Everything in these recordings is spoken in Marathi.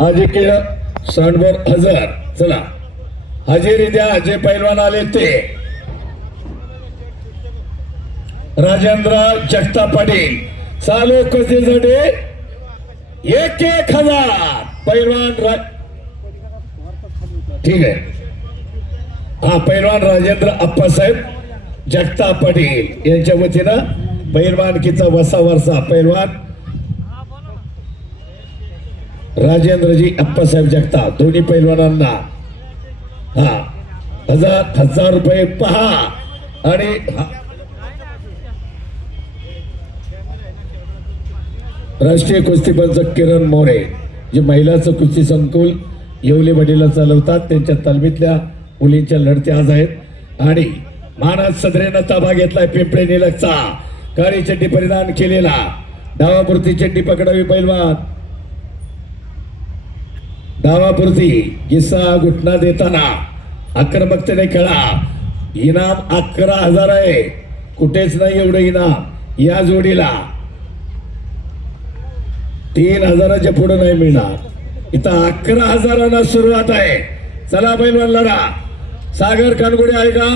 अजिंक्य सांडवर हजर. चला हजेरी द्या. जे पैलवान आले ते राजेंद्र जगताप पाटील चालू कुस्तीसाठी 1,000 पैलवान ठीक आहे. हा पैलवान राजेंद्र अप्पासाहेब जगताप पाटील यांच्या वतीनं पैलवानकीचा वसा पैलवान राजेंद्रजी अप्पासाहेब जगताप दोन्ही पैलवानांना 1,000 रुपये पहा. आणि राष्ट्रीय कुस्ती पंच किरण मोरे जे महिलांचं कुस्ती संकुल येवले बडीला चालवतात त्यांच्या तालमीतल्या मुलींच्या लढती आज आहेत. आणि मानस सदरेनं ताबा घेतलाय पिंपळे निलगचा. काळी चड्डी परिधान केलेला डावापुरती चड्डी पकडावी पैलवान. डावापुरती गिस्सा घुटना देताना आक्रमकतेने खेळा. इनाम 11,000 आहे. कुठेच नाही एवढं इनाम या जोडीला. 3,000च्या पुढे नाही मिळणार. इथं 11,000 सुरुवात आहे. चला पैलवान लढा. सागर कानगुडे आहे का?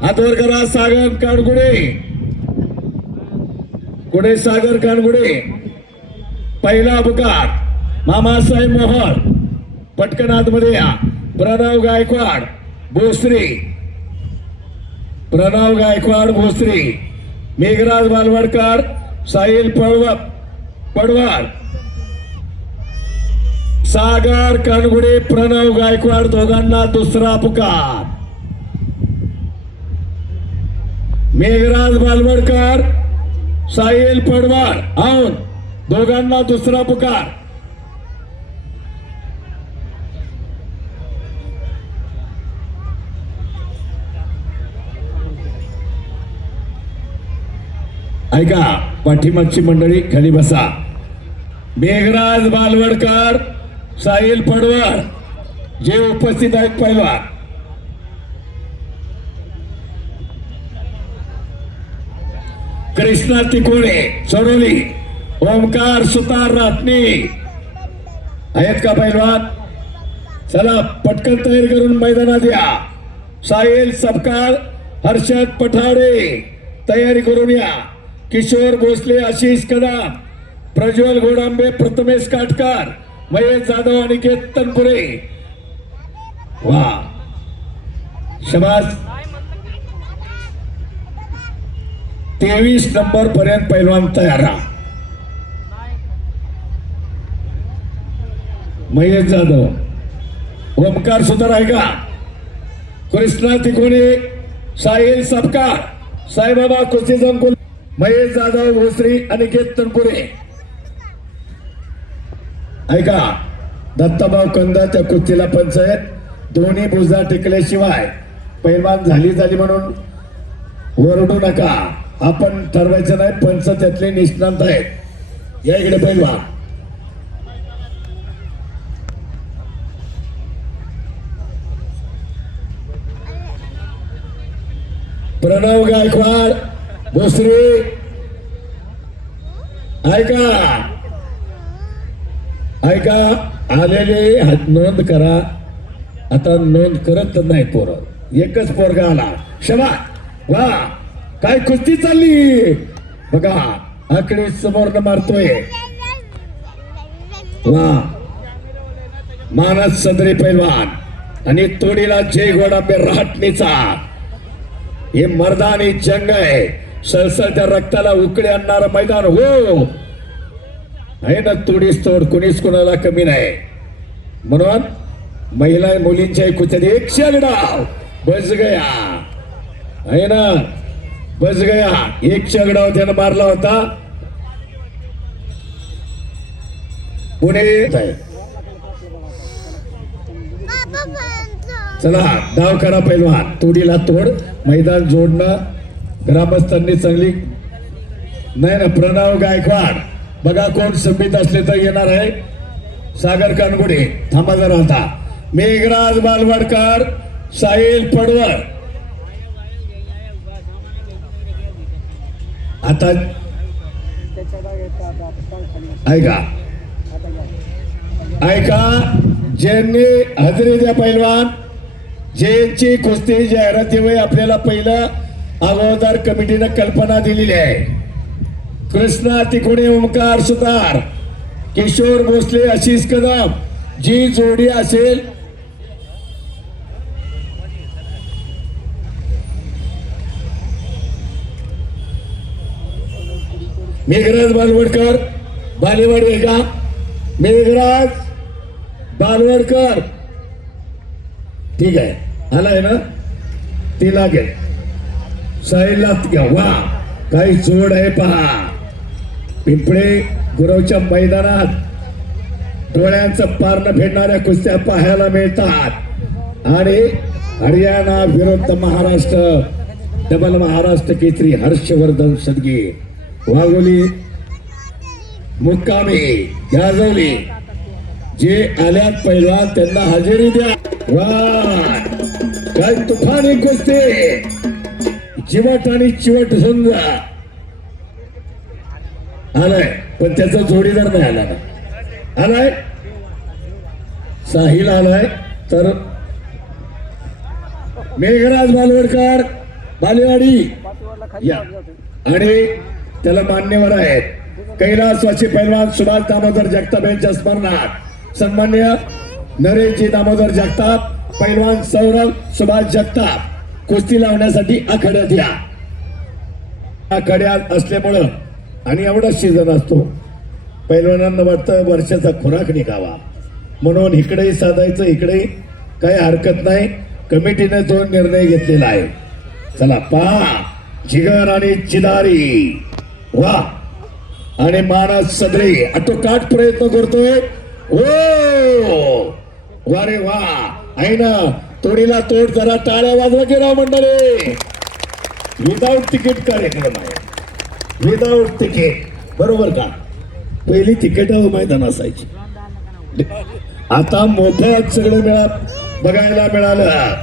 हातवर करा. सागर कानगुडे कुठे? सागर कानगुडे पहिला पुकार. मामासाहेब मोहर पटकन आतमध्ये या. प्रणव गायकवाड भोसरी. प्रणव गायकवाड भोसरी. मेघराज बालवडकर साहिल पडवार. सागर कानगुडे प्रणव गायकवाड दोघांना दुसरा पुकार. मेघराज बालवडकर साहिल पडवार आऊन दोघांना दुसरा पुकार. ऐका पाठीमागची मंडळी खाली बसा. मेघराज बालवडकर साहिल पडवार जे उपस्थित आहेत पैलवान. कृष्णा तिकोळे सोडोली. ओमकार सुतार रातनी आहेत का पैलवान? चला पटकन तयारी करून मैदानात या. साहिल सपकाळ हर्षद पठाडे तयारी करून या. किशोर भोसले आशिष कदम प्रज्वल घोडांबे प्रथमेश काटकर महेश जाधव अनिकेत तनपुरे. वा शबाज. 23 नंबर पर्यंत पैलवान तयार. महेश जाधव ओमकार सुतार आहे का? कृष्णा तिकोणे साहिल सपकाळ साईबाबा कुस्ती संकुल महेश जाधव भोसरी अनिकेत तनपुरे. ऐका दत्ताभाऊ कंदा त्या कुस्तीला पंच आहेत. दोन्ही भुजा टिकल्याशिवाय पैलवान झाली म्हणून ओरडू नका. आपण ठरवायचं नाही. पंच त्यातले निष्णांत आहेत. या इकडे पैलवान. प्रणव गायकवाड भोसरी. ऐका आलेले नोंद करा. आता नोंद करत नाही पोरं. एकच पोरगा आला. शबा वा काय कुस्ती चालली बघा. आकडे समोर मारतोय. वा मानस सदरे पैलवान आणि तोडीला जय घोडांबे राहटणीचा. हे मर्दानी जंग आहे. सळसळत्या रक्ताला उकळी आणणारं मैदान हो आहे ना. तोडीस तोड कुणीच कुणाला कमी नाही. म्हणून महिला मुलींच्या कुस्त्या 100 डाव बस गया आहे ना. बस गया 100 डाव त्यानं मारला होता. पुणे चला डाव करा पैलवान. तोडीला तोड मैदान जोडणं ग्रामस्थांनी चांगली नाही ना. प्रणव गायकवाड बघा कोण संबित असले तर येणार आहे. सागर कानगुडे थांबा जरा होता. मेघराज बालवडकर साहिल पडवळ. आता ऐका ऐका, ज्यांनी हजेरी द्या पैलवान, ज्यांची कुस्ती जाहिरातीमुळे आपल्याला पहिलं अगोदर कमिटीनं कल्पना दिलेली आहे. कृष्णा तिकोणे, ओमकार सुतार, किशोर भोसले, आशिष कदम, जी जोडी असेल मेघराज बालवडकर, बालेवाडी आहे का? मेघराज बालवडकर, ठीक आहे, आलाय ना? ती लागेल साईला घ्या. वा, काही जोड आहे पहा. पिंपळे गुरवच्या मैदानात डोळ्यांचं पारणं फेडणाऱ्या कुस्त्या पाहायला मिळतात. आणि हरियाणा विरुद्ध महाराष्ट्र, डबल महाराष्ट्र केसरी हर्षवर्धन सदगी वाघोली मुक्कामी गाजवली, जे आल्यात पैलवान त्यांना हजेरी द्या. वा, काय तुफानी कुस्ती, चिवट आणि चिवट समजा आलाय, पण त्याचा जोडीदार नाही आला ना. आलाय साहिल, आलाय तर मेघराज बालवडकर बालेवाडी या, आणि त्याला मान्यवर आहेत कैलासवासी पैलवान सुभाष दामोदर जगताप यांच्या स्मरणार्थ सन्मान्य नरेशजी दामोदर जगताप, पैलवान सौरभ सुभाष जगताप कुस्ती लावण्यासाठी आखाड्यात या. आखाड्यात असल्यामुळं आणि एवढा सीझन असतो, पैलवानांना वाटतं वर्षाचा खुराक निघावा म्हणून इकडेही साधायचं, इकडेही काही हरकत नाही. कमिटीने तो निर्णय घेतलेला आहे. चला पहा, जिगर आणि चिदारी, वा, आणि मानस सदरे आटोकाट प्रयत्न करतोय. ओ वारे वा, आहे ना, तोडीला तोड, जरा टाळ्या वाजवा की राव मंडळी. विदाऊट तिकीट कार्यक्रम आहे, विदाऊट तिकीट, बरोबर का? पहिली तिकीट मैदान असायची, आता मोफत सगळं बघायला मिळालं.